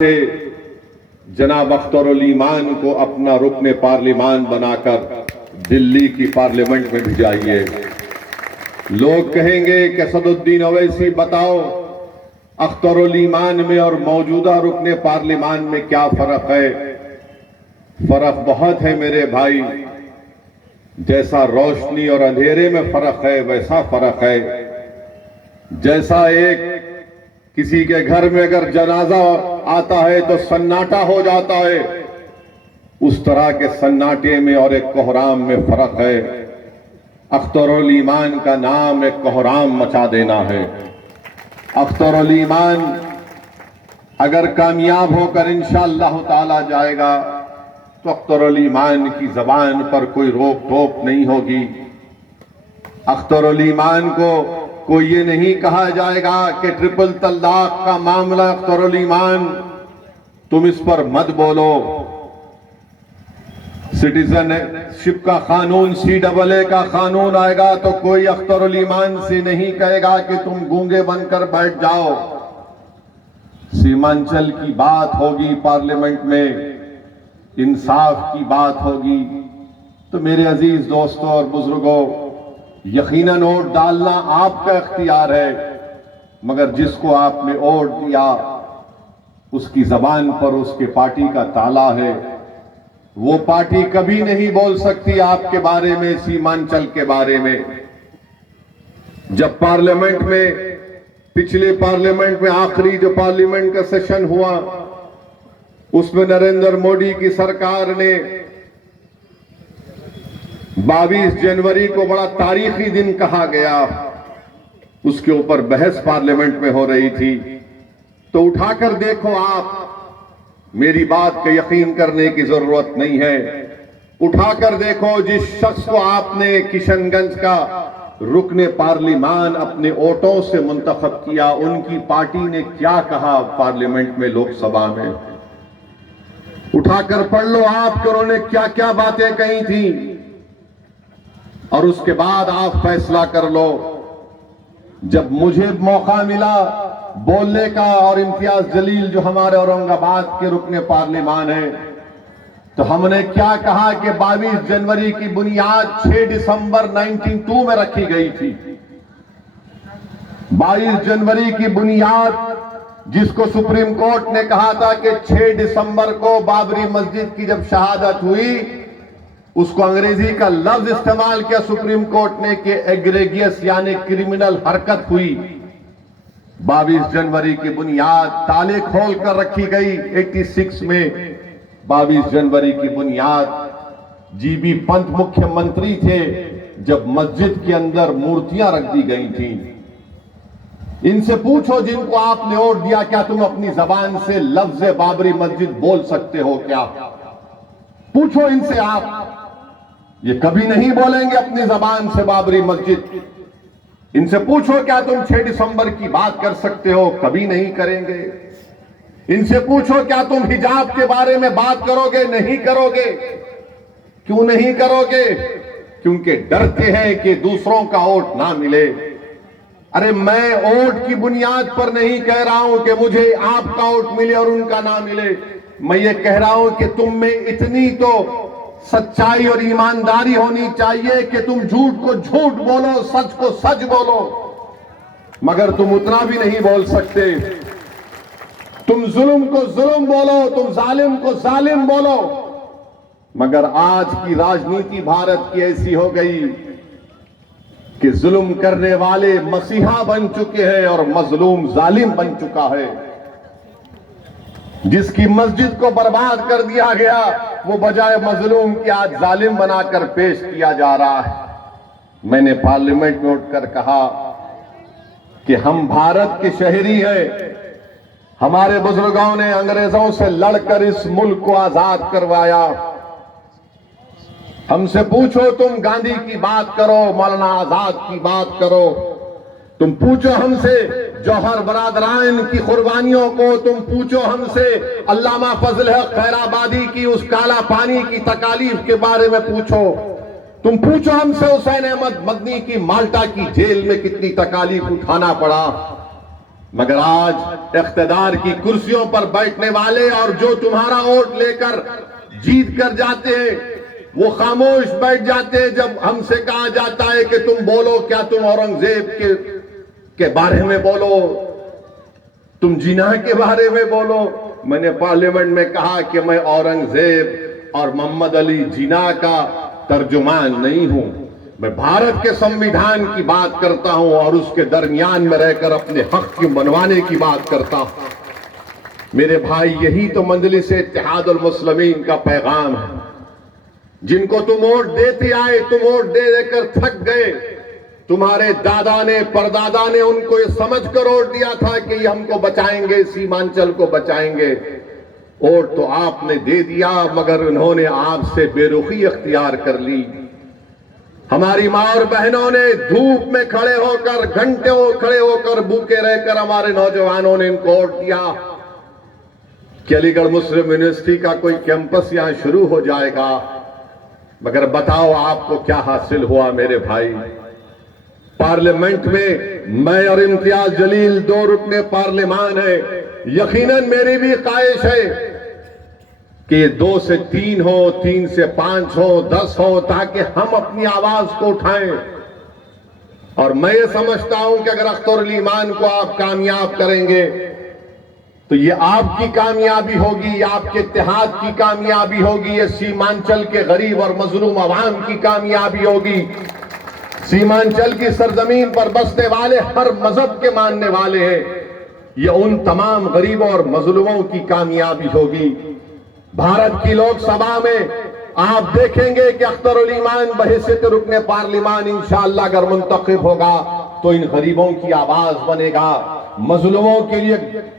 से जनाब अख्तरुल ईमान को अपना रुकने पार्लिमान बनाकर दिल्ली की पार्लियामेंट में भिजाइए। लोग कहेंगे कि असदुद्दीन ओवैसी बताओ अख्तरुल ईमान में और मौजूदा रुकने पार्लिमान में क्या फर्क है। फर्क बहुत है मेरे भाई, जैसा रोशनी और अंधेरे में फर्क है वैसा फर्क है। जैसा एक किसी के घर में अगर जनाजा आता है तो सन्नाटा हो जाता है, उस तरह के सन्नाटे में और एक कोहराम में फर्क है। अख्तरुल ईमान का नाम एक कोहराम मचा देना है। अख्तरुल ईमान अगर कामयाब होकर इंशाअल्लाह ताला जाएगा तो अख्तरुल ईमान की जबान पर कोई रोक टोक नहीं होगी। अख्तरुल ईमान को कोई ये नहीं कहा जाएगा कि ट्रिपल तलाक का मामला अख्तरुल ईमान तुम इस पर मत बोलो। सिटीजनशिप का कानून CAA का कानून आएगा तो कोई अख्तरुल ईमान से नहीं कहेगा कि तुम गूंगे बनकर बैठ जाओ। सीमांचल की बात होगी पार्लियामेंट में, इंसाफ की बात होगी। तो मेरे अजीज दोस्तों और बुजुर्गों, यकीनन वोट डालना आपका इख्तियार है, मगर जिसको आपने वोट दिया उसकी जबान पर उसके पार्टी का ताला है। वो पार्टी कभी नहीं बोल सकती आपके बारे में, सीमांचल के बारे में। जब पार्लियामेंट में, पिछले पार्लियामेंट में आखिरी जो पार्लियामेंट का सेशन हुआ उसमें नरेंद्र मोदी की सरकार ने 22 जनवरी को बड़ा तारीखी दिन कहा गया, उसके ऊपर बहस पार्लियामेंट में हो रही थी। तो उठाकर देखो आप, मेरी बात का यकीन करने की जरूरत नहीं है। उठाकर देखो जिस शख्स को आपने किशनगंज का रुकने पार्लिमान अपने वोटों से मुंतखब किया, उनकी पार्टी ने क्या कहा पार्लियामेंट में, लोकसभा में। उठाकर पढ़ लो आप कि उन्होंने क्या क्या बातें कही थी और उसके बाद आप फैसला कर लो। जब मुझे मौका मिला बोलने का और इम्तियाज जलील जो हमारे औरंगाबाद के रुकने पार्लिमान है, तो हमने क्या कहा कि 22 जनवरी की बुनियाद 6 दिसंबर 1902 में रखी गई थी। 22 जनवरी की बुनियाद जिसको सुप्रीम कोर्ट ने कहा था कि 6 दिसंबर को बाबरी मस्जिद की जब शहादत हुई, उसको अंग्रेजी का लफ्ज इस्तेमाल किया सुप्रीम कोर्ट ने कि एग्रेगियस यानी क्रिमिनल हरकत हुई। 22 जनवरी की बुनियाद ताले खोल कर रखी गई 86 में। 22 जनवरी की बुनियाद GB पंत मुख्यमंत्री थे जब मस्जिद के अंदर मूर्तियां रख दी गई थी। इनसे पूछो जिनको आपने वोट दिया, क्या तुम अपनी जबान से लफ्ज बाबरी मस्जिद बोल सकते हो क्या? पूछो इनसे आप, ये कभी नहीं बोलेंगे अपनी जबान से बाबरी मस्जिद। इनसे पूछो क्या तुम 6 दिसंबर की बात कर सकते हो? कभी नहीं करेंगे। इनसे पूछो क्या तुम हिजाब के बारे में बात करोगे? नहीं करोगे। क्यों नहीं करोगे? क्योंकि डरते हैं कि दूसरों का वोट ना मिले। अरे मैं वोट की बुनियाद पर नहीं कह रहा हूं कि मुझे आपका वोट मिले और उनका ना मिले। मैं ये कह रहा हूं कि तुम में इतनी तो सच्चाई और ईमानदारी होनी चाहिए कि तुम झूठ को झूठ बोलो, सच को सच बोलो, मगर तुम उतना भी नहीं बोल सकते। तुम जुल्म को जुल्म बोलो, तुम जालिम को जालिम बोलो, मगर आज की राजनीति भारत की ऐसी हो गई कि जुल्म करने वाले मसीहा बन चुके हैं और मजलूम जालिम बन चुका है। जिसकी मस्जिद को बर्बाद कर दिया गया, वो बजाय मजलूम की आज जालिम बनाकर पेश किया जा रहा है। मैंने पार्लियामेंट में उठकर कहा कि हम भारत के शहरी हैं। हमारे बुजुर्गों ने अंग्रेजों से लड़कर इस मुल्क को आजाद करवाया। हमसे पूछो, तुम गांधी की बात करो, मौलाना आजाद की बात करो, तुम पूछो हमसे जौहर बरादरान की कुर्बानियों को, तुम पूछो हमसे अल्लामा फजल हक खैराबादी की उस काला पानी की तकालीफ के बारे में पूछो, तुम पूछो हमसे हुसैन अहमद मदनी की माल्टा की जेल में कितनी तकालीफ उठाना पड़ा। मगर आज इख्तिदार की कुर्सियों पर बैठने वाले और जो तुम्हारा वोट लेकर जीत कर जाते हैं वो खामोश बैठ जाते हैं जब हमसे कहा जाता है कि तुम बोलो, क्या तुम औरंगजेब के बारे में बोलो, तुम जिना के बारे में बोलो। मैंने पार्लियामेंट में कहा कि मैं औरंगजेब और मोहम्मद अली जिना का तर्जुमान नहीं हूं, मैं भारत के संविधान की बात करता हूं और उसके दरमियान में रहकर अपने हक की मनवाने की बात करता हूं। मेरे भाई, यही तो मजलिस इत्तेहादुल मुस्लिमीन का पैगाम है। जिनको तुम वोट देते आए, तुम वोट दे देकर थक गए। तुम्हारे दादा ने, परदादा ने उनको ये समझ कर वोट दिया था कि ये हमको बचाएंगे, सीमांचल को बचाएंगे। वोट तो आपने दे दिया मगर उन्होंने आपसे बेरुखी अख्तियार कर ली। हमारी मां और बहनों ने धूप में खड़े होकर, घंटों खड़े होकर, भूखे रहकर हमारे नौजवानों ने इनको वोट दिया कि अलीगढ़ मुस्लिम यूनिवर्सिटी का कोई कैंपस यहां शुरू हो जाएगा। मगर बताओ आपको क्या हासिल हुआ मेरे भाई? पार्लियामेंट में मैं और इम्तियाज जलील 2 रुकने पार्लियामान है। यकीनन मेरी भी ख्वाहिश है कि 2 से 3 हो, 3 से 5 हो, 10 हो, ताकि हम अपनी आवाज को उठाएं। और मैं ये समझता हूं कि अगर अख्तरुल ईमान को आप कामयाब करेंगे तो ये आपकी कामयाबी होगी, ये आपके इत्तेहाद की कामयाबी होगी, ये सीमांचल के गरीब और मजलूम अवाम की कामयाबी होगी। सीमांचल की सरजमीन पर बसने वाले हर मजहब के मानने वाले हैं, ये उन तमाम गरीबों और मजलूमों की कामयाबी होगी। भारत की लोकसभा में आप देखेंगे कि अख्तरुल ईमान बहैसियत रुकने पार्लियामान इंशाअल्लाह अगर मुंतखब होगा तो इन गरीबों की आवाज बनेगा, मजलूमों के लिए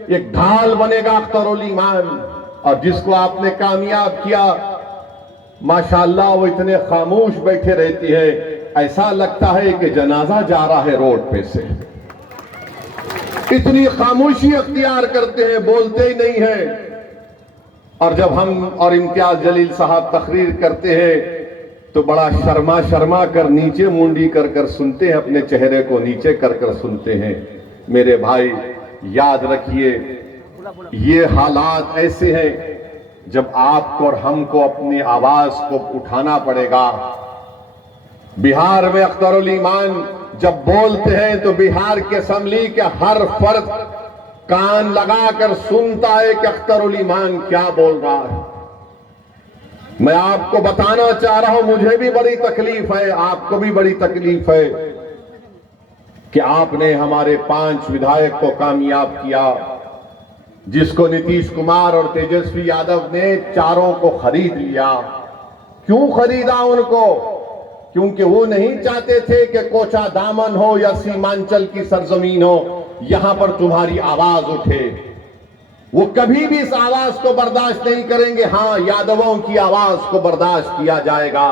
एक ढाल बनेगा अख्तरुल ईमान। और जिसको आपने कामयाब किया, माशाअल्लाह वो इतने खामोश बैठे रहती है, ऐसा लगता है कि जनाजा जा रहा है रोड पे से। इतनी खामोशी अख्तियार करते हैं, बोलते ही नहीं है। और जब हम और इम्तियाज जलील साहब तकरीर करते हैं तो बड़ा शर्मा शर्मा कर नीचे मुंडी कर कर सुनते हैं, अपने चेहरे को नीचे कर कर सुनते हैं। मेरे भाई, याद रखिए, ये हालात ऐसे हैं जब आपको और हमको अपनी आवाज को उठाना पड़ेगा। बिहार में अख्तरुल ईमान जब बोलते हैं तो बिहार के असेंबली के हर फर्द कान लगाकर सुनता है कि अख्तरुल ईमान क्या बोल रहा है। मैं आपको बताना चाह रहा हूं, मुझे भी बड़ी तकलीफ है, आपको भी बड़ी तकलीफ है कि आपने हमारे 5 विधायक को कामयाब किया, जिसको नीतीश कुमार और तेजस्वी यादव ने चारों को खरीद लिया। क्यों खरीदा उनको? क्योंकि वो नहीं चाहते थे कि कोचा दामन हो या सीमांचल की सरजमीन हो, यहां पर तुम्हारी आवाज उठे। वो कभी भी इस आवाज को बर्दाश्त नहीं करेंगे। हां, यादवों की आवाज को बर्दाश्त किया जाएगा,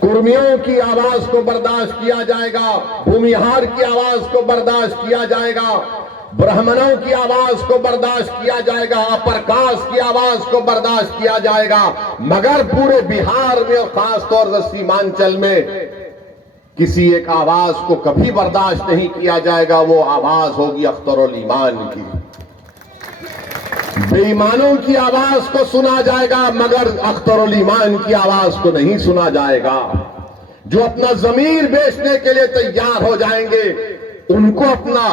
कुर्मियों की आवाज को बर्दाश्त किया जाएगा, भूमिहार की आवाज को बर्दाश्त किया जाएगा, ब्राह्मणों की आवाज को बर्दाश्त किया जाएगा, अपर कास्ट की आवाज को बर्दाश्त किया जाएगा। मगर पूरे बिहार में और खासतौर से सीमांचल में किसी एक आवाज को कभी बर्दाश्त नहीं किया जाएगा। वो आवाज होगी अख्तरुल ईमान की। बेईमानों की आवाज को सुना जाएगा मगर अख्तरुल ईमान की आवाज को नहीं सुना जाएगा। जो अपना जमीर बेचने के लिए तैयार हो जाएंगे उनको अपना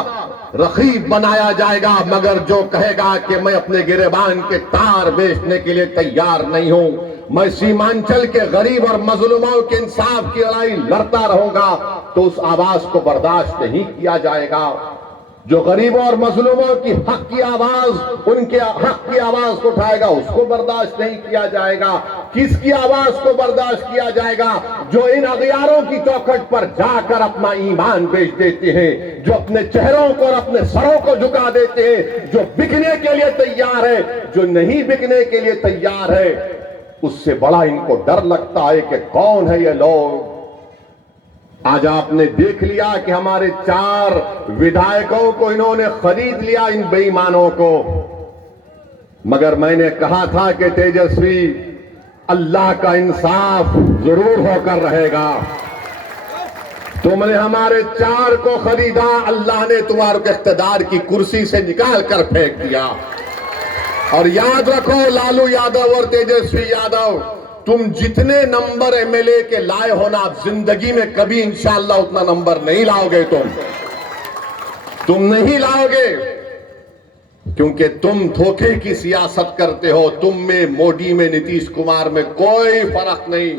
रकीब बनाया जाएगा, मगर जो कहेगा कि मैं अपने गिरेबान के तार बेचने के लिए तैयार नहीं हूं, मैं सीमांचल के गरीब और मजलूमों के इंसाफ की लड़ाई लड़ता रहूंगा, तो उस आवाज को बर्दाश्त नहीं किया जाएगा। जो गरीबों और मजलूमों की हक की आवाज, उनके हक की आवाज को उठाएगा, उसको बर्दाश्त नहीं किया जाएगा। किसकी आवाज को बर्दाश्त किया जाएगा? जो इन अगियारों की चौखट पर जाकर अपना ईमान बेच देते हैं, जो अपने चेहरों को और अपने सरों को झुका देते हैं, जो बिकने के लिए तैयार है, जो नहीं बिकने के लिए तैयार है, उससे बड़ा इनको डर लगता है कि कौन है ये लोग। आज आपने देख लिया कि हमारे 4 विधायकों को इन्होंने खरीद लिया, इन बेईमानों को। मगर मैंने कहा था कि तेजस्वी, अल्लाह का इंसाफ जरूर होकर रहेगा। तुमने हमारे 4 को खरीदा, अल्लाह ने तुम्हारे को इख्तिदार की कुर्सी से निकाल कर फेंक दिया। और याद रखो लालू यादव और तेजस्वी यादव, तुम जितने नंबर एमएलए के लाए हो ना, आप जिंदगी में कभी इंशाअल्लाह उतना नंबर नहीं लाओगे। तुम नहीं लाओगे, क्योंकि तुम धोखे की सियासत करते हो। तुम में, मोदी में, नीतीश कुमार में कोई फर्क नहीं।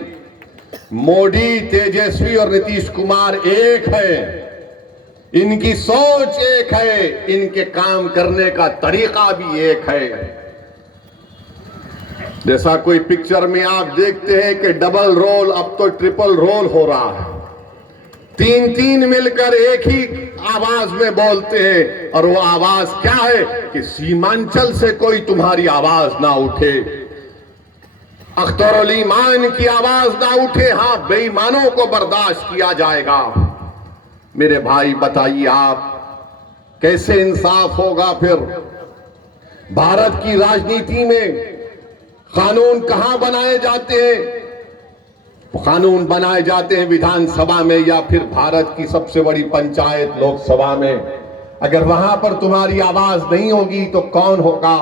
मोदी, तेजस्वी और नीतीश कुमार एक है, इनकी सोच एक है, इनके काम करने का तरीका भी एक है। जैसा कोई पिक्चर में आप देखते हैं कि डबल रोल, अब तो ट्रिपल रोल हो रहा है। 3 मिलकर एक ही आवाज में बोलते हैं, और वो आवाज क्या है कि सीमांचल से कोई तुम्हारी आवाज ना उठे, अख्तरुल ईमान की आवाज ना उठे। हां, बेईमानों को बर्दाश्त किया जाएगा। मेरे भाई बताइए, आप कैसे इंसाफ होगा फिर? भारत की राजनीति में कानून कहां बनाए जाते हैं? कानून बनाए जाते हैं विधानसभा में, या फिर भारत की सबसे बड़ी पंचायत लोकसभा में। अगर वहां पर तुम्हारी आवाज नहीं होगी तो कौन होगा?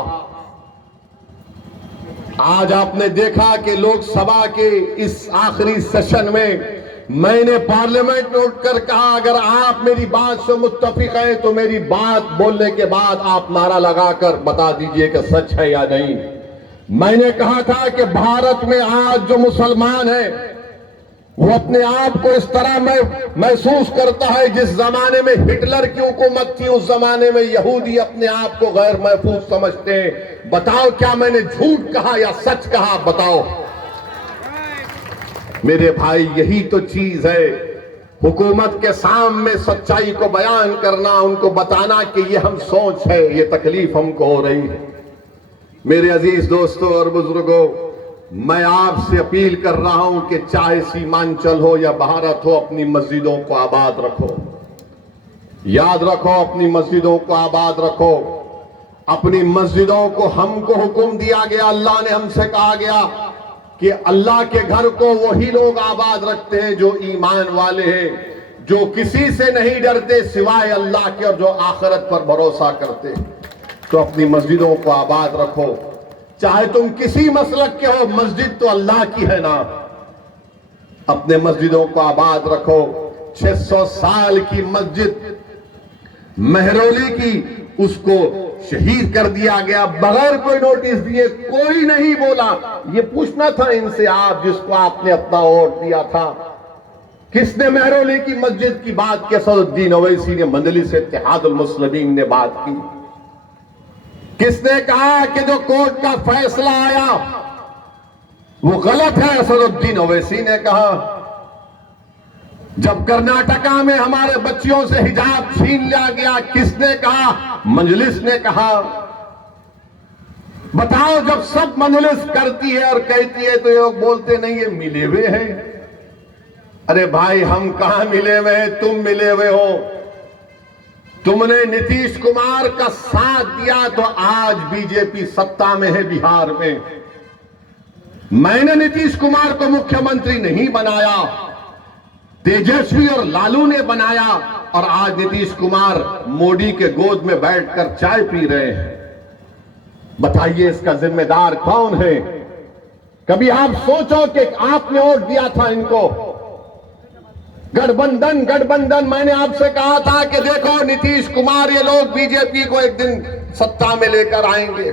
आज आपने देखा कि लोकसभा के इस आखिरी सेशन में मैंने पार्लियामेंट में उठकर कहा, अगर आप मेरी बात से मुत्तफिक हैं तो मेरी बात बोलने के बाद आप नारा लगाकर बता दीजिए कि सच है या नहीं। मैंने कहा था कि भारत में आज जो मुसलमान है वो अपने आप को इस तरह महसूस करता है, जिस जमाने में हिटलर की हुकूमत थी उस जमाने में यहूदी अपने आप को गैर महफूज समझते हैं। बताओ, क्या मैंने झूठ कहा या सच कहा? बताओ मेरे भाई, यही तो चीज है। हुकूमत के सामने सच्चाई को बयान करना, उनको बताना कि ये हम सोच है, ये तकलीफ हमको हो रही है। मेरे अजीज दोस्तों और बुजुर्गों, मैं आपसे अपील कर रहा हूं कि चाहे सीमांचल हो या भारत हो, अपनी मस्जिदों को आबाद रखो। याद रखो, अपनी मस्जिदों को आबाद रखो। अपनी मस्जिदों को हमको हुक्म दिया गया, अल्लाह ने हमसे कहा गया कि अल्लाह के घर को वही लोग आबाद रखते हैं जो ईमान वाले हैं, जो किसी से नहीं डरते सिवाय अल्लाह के, और जो आखिरत पर भरोसा करते हैं। तो अपनी मस्जिदों को आबाद रखो, चाहे तुम किसी मसलक के हो, मस्जिद तो अल्लाह की है ना। अपने मस्जिदों को आबाद रखो। 600 साल की मस्जिद महरौली की, उसको शहीद कर दिया गया बगैर कोई नोटिस दिए। कोई नहीं बोला। ये पूछना था इनसे, आप जिसको आपने अपना वोट दिया था, किसने महरौली की मस्जिद की बात की? असदुद्दीन ओवैसी ने, मजलिस इत्तेहादुल मुस्लिमीन ने बात की। किसने कहा कि जो कोर्ट का फैसला आया वो गलत है? असदुद्दीन ओवैसी ने कहा। जब कर्नाटका में हमारे बच्चियों से हिजाब छीन लिया गया, किसने कहा? मजलिस ने कहा। बताओ, जब सब मजलिस करती है और कहती है तो लोग बोलते नहीं ये मिले हुए हैं। अरे भाई, हम कहां मिले हुए हैं? तुम मिले हुए हो। तुमने नीतीश कुमार का साथ दिया तो आज बीजेपी सत्ता में है बिहार में। मैंने नीतीश कुमार को मुख्यमंत्री नहीं बनाया, तेजस्वी और लालू ने बनाया, और आज नीतीश कुमार मोदी के गोद में बैठकर चाय पी रहे हैं। बताइए, इसका जिम्मेदार कौन है? कभी आप सोचो कि आपने वोट दिया था इनको। गठबंधन, मैंने आपसे कहा था कि देखो नीतीश कुमार, ये लोग बीजेपी को एक दिन सत्ता में लेकर आएंगे।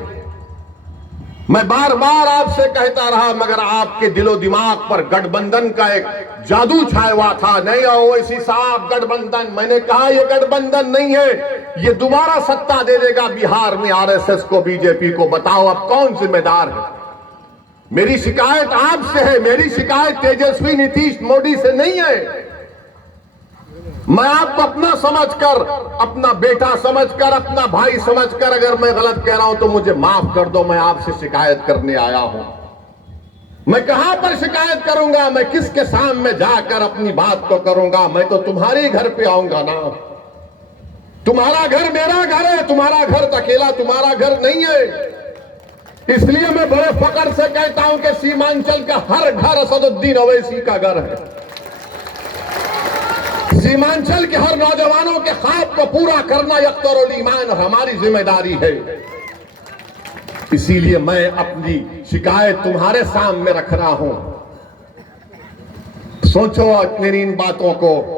मैं बार बार आपसे कहता रहा, मगर आपके दिलो दिमाग पर गठबंधन का एक जादू छाया हुआ था। नहीं ओवैसी साहब, गठबंधन, मैंने कहा ये गठबंधन नहीं है, ये दोबारा सत्ता दे देगा बिहार में आरएसएस को, बीजेपी को। बताओ अब कौन जिम्मेदार है? मेरी शिकायत आपसे है, मेरी शिकायत तेजस्वी, नीतीश, मोदी से नहीं है। मैं आपको अपना समझकर, अपना बेटा समझकर, अपना भाई समझकर, अगर मैं गलत कह रहा हूं तो मुझे माफ कर दो। मैं आपसे शिकायत करने आया हूं। मैं कहां पर शिकायत करूंगा? मैं किसके सामने जाकर अपनी बात को करूंगा? मैं तो तुम्हारे घर पे आऊंगा ना। तुम्हारा घर मेरा घर है, तुम्हारा घर अकेला तुम्हारा घर नहीं है। इसलिए मैं बड़े फक्र से कहता हूं कि सीमांचल का हर घर असदुद्दीन ओवैसी का घर है। सीमांचल के हर नौजवानों के ख्वाब को पूरा करना अख्तरुल ईमान और हमारी जिम्मेदारी है। इसीलिए मैं अपनी शिकायत तुम्हारे सामने रख रहा हूं। सोचो अपनी इन बातों को,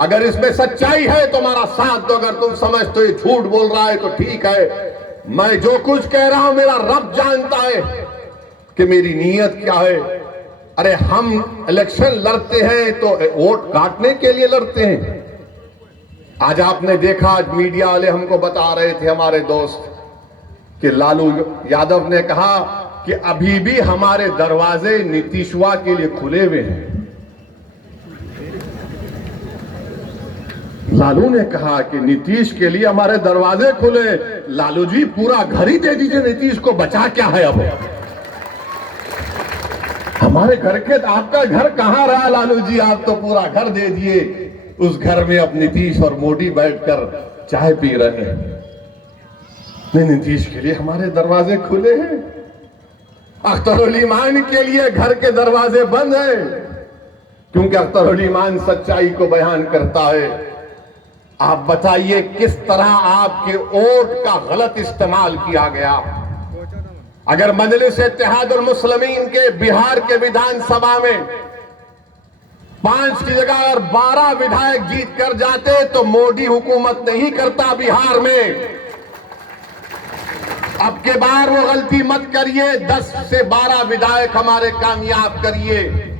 अगर इसमें सच्चाई है तो हमारा साथ दो, अगर तुम समझते हो ये झूठ बोल रहा है तो ठीक है। मैं जो कुछ कह रहा हूं मेरा रब जानता है कि मेरी नीयत क्या है। अरे हम इलेक्शन लड़ते हैं तो वोट काटने के लिए लड़ते हैं। आज आपने देखा, आज मीडिया वाले हमको बता रहे थे, हमारे दोस्त, कि लालू यादव ने कहा कि अभी भी हमारे दरवाजे नीतीशवा के लिए खुले हुए हैं। लालू ने कहा कि नीतीश के लिए हमारे दरवाजे खुले। लालू जी पूरा घर ही दे दीजिए, नीतीश को बचा क्या है। अब हमारे घर के, आपका घर कहां रहा लालू जी, आप तो पूरा घर दे दिए। उस घर में अब नीतीश और मोदी बैठकर चाय पी रहे हैं। नहीं, नीतीश के लिए हमारे दरवाजे खुले हैं, अख्तरुल ईमान के लिए घर के दरवाजे बंद हैं, क्योंकि अख्तरुल ईमान सच्चाई को बयान करता है। आप बताइए किस तरह आपके वोट का गलत इस्तेमाल किया गया। अगर मजलिस इत्तेहादुल मुस्लिमीन के बिहार के विधानसभा में 5 की जगह अगर 12 विधायक जीत कर जाते तो मोदी हुकूमत नहीं करता बिहार में। अब के बार वो गलती मत करिए, 10 से 12 विधायक हमारे कामयाब करिए।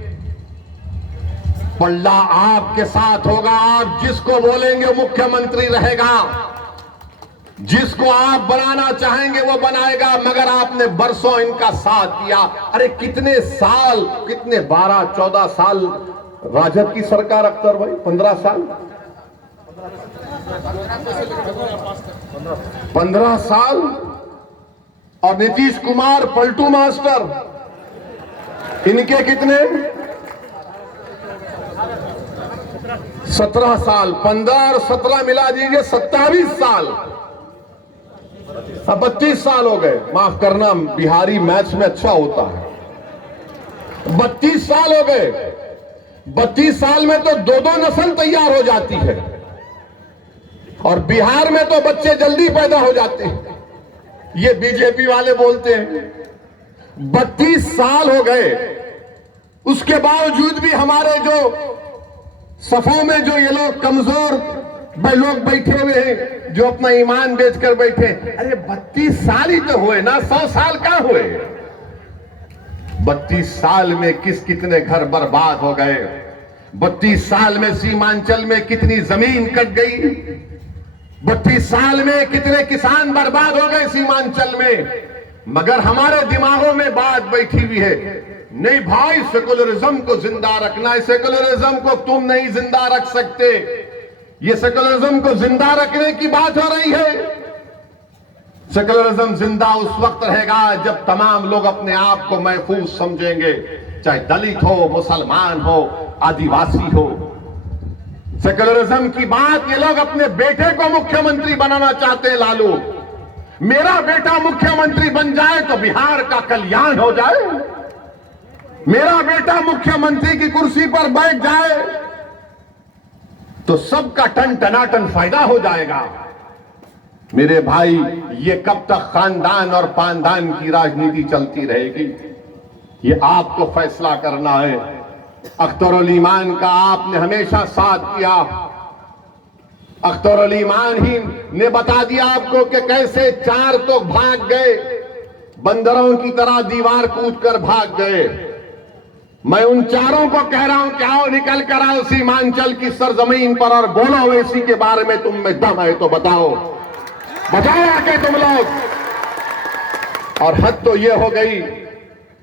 पल्ला आपके साथ होगा, आप जिसको बोलेंगे मुख्यमंत्री रहेगा, जिसको आप बनाना चाहेंगे वो बनाएगा। मगर आपने बरसों इनका साथ दिया। अरे कितने साल, कितने 12-14 साल राजद की सरकार, अख्तर भाई 15 साल, 15 साल, और नीतीश कुमार पलटू मास्टर, इनके कितने 17 साल, 15 और 17 मिला दीजिए 27 साल, अब 32 साल हो गए। माफ करना, बिहारी मैथ्स में अच्छा होता है। 32 साल हो गए। 32 साल में तो 2-2 नस्ल तैयार हो जाती है, और बिहार में तो बच्चे जल्दी पैदा हो जाते हैं। ये बीजेपी वाले बोलते हैं 32 साल हो गए, उसके बावजूद भी हमारे जो सफों में जो ये लोग कमजोर लोग बैठे हुए हैं, जो अपना ईमान बेचकर बैठे। अरे 32 साल ही तो हुए ना, 100 साल कहां हुए। 32 साल में कितने घर बर्बाद हो गए। 32 साल में सीमांचल में कितनी जमीन कट गई। 32 साल में कितने किसान बर्बाद हो गए सीमांचल में। मगर हमारे दिमागों में बात बैठी हुई है, नहीं भाई सेकुलरिज्म को जिंदा रखना है। सेकुलरिज्म को तुम नहीं जिंदा रख सकते। ये सेकुलरिज्म को जिंदा रखने की बात हो रही है। सेकुलरिज्म जिंदा उस वक्त रहेगा जब तमाम लोग अपने आप को महफूज समझेंगे, चाहे दलित हो, मुसलमान हो, आदिवासी हो। सेकुलरिज्म की बात ये लोग अपने बेटे को मुख्यमंत्री बनाना चाहते हैं। लालू, मेरा बेटा मुख्यमंत्री बन जाए तो बिहार का कल्याण हो जाए, मेरा बेटा मुख्यमंत्री की कुर्सी पर बैठ जाए तो सबका टन टनाटन फायदा हो जाएगा। मेरे भाई, ये कब तक खानदान और पानदान की राजनीति चलती रहेगी, ये आपको फैसला करना है। अख्तरुल ईमान का आपने हमेशा साथ किया। अख्तरुल ईमान ही ने बता दिया आपको कि कैसे 4 तो भाग गए, बंदरों की तरह दीवार कूदकर भाग गए। मैं उन 4 को कह रहा हूं कि आओ निकल कर आओ सीमांचल की सरजमीन पर और बोलो ओवैसी के बारे में तुम में दम है तो बताओ, बताओ आके तुम लोग। और हद तो ये हो गई,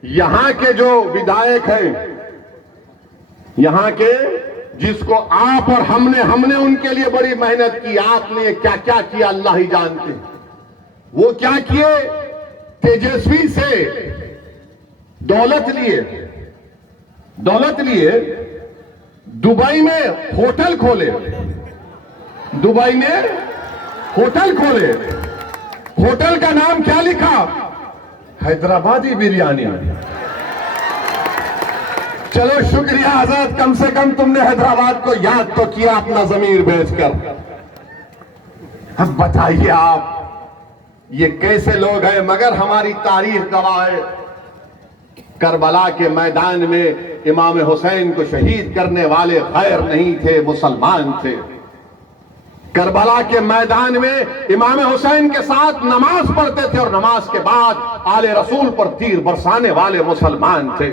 यहां के जो विधायक हैं, यहां के जिसको आप और हमने उनके लिए बड़ी मेहनत की, आपने क्या क्या किया अल्लाह ही जानते। वो क्या किए, तेजस्वी से दौलत लिए दुबई में होटल खोले, दुबई में होटल खोले। होटल का नाम क्या लिखा, हैदराबादी बिरयानी। चलो शुक्रिया आजाद, कम से कम तुमने हैदराबाद को याद तो किया अपना जमीर बेचकर। अब बताइए आप, ये कैसे लोग हैं? मगर हमारी तारीख गवाह है, करबला के मैदान में इमाम हुसैन को शहीद करने वाले गैर नहीं थे, मुसलमान थे। करबला के मैदान में इमाम हुसैन के साथ नमाज पढ़ते थे और नमाज के बाद आले रसूल पर तीर बरसाने वाले मुसलमान थे।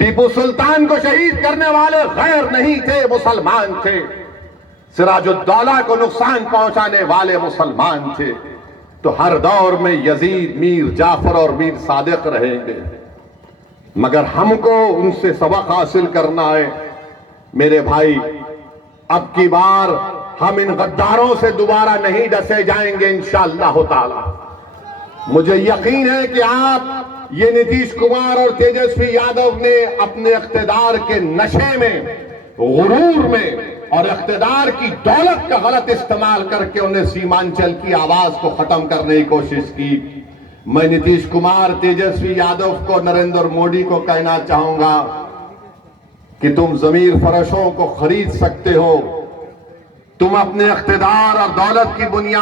टीपू सुल्तान को शहीद करने वाले गैर नहीं थे, मुसलमान थे। सिराजुद्दौला को नुकसान पहुंचाने वाले मुसलमान थे। तो हर दौर में यजीद, मीर जाफर और मीर सादिक रहेंगे, मगर हमको उनसे सबक हासिल करना है। मेरे भाई, अब की बार हम इन गद्दारों से दोबारा नहीं डसे जाएंगे इंशाअल्लाह ताला। मुझे यकीन है कि आप, ये नीतीश कुमार और तेजस्वी यादव ने अपने इख्तिदार के नशे में, गुरूर में और इख्तिदार की दौलत का गलत इस्तेमाल करके उन्हें सीमांचल की आवाज को खत्म करने की कोशिश की। मैं नीतीश कुमार, तेजस्वी यादव को, नरेंद्र मोदी को कहना चाहूंगा कि तुम जमीर फरोशों को खरीद सकते हो, तुम अपने इख्तिदार और दौलत की बुनियाद